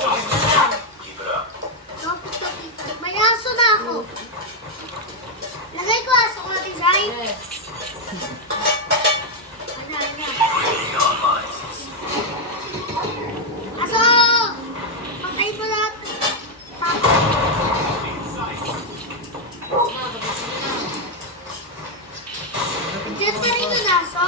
May aso na ako. Lagay ko aso ko na design. Aso! Patay mo lahat. Diyan pa rin yung aso.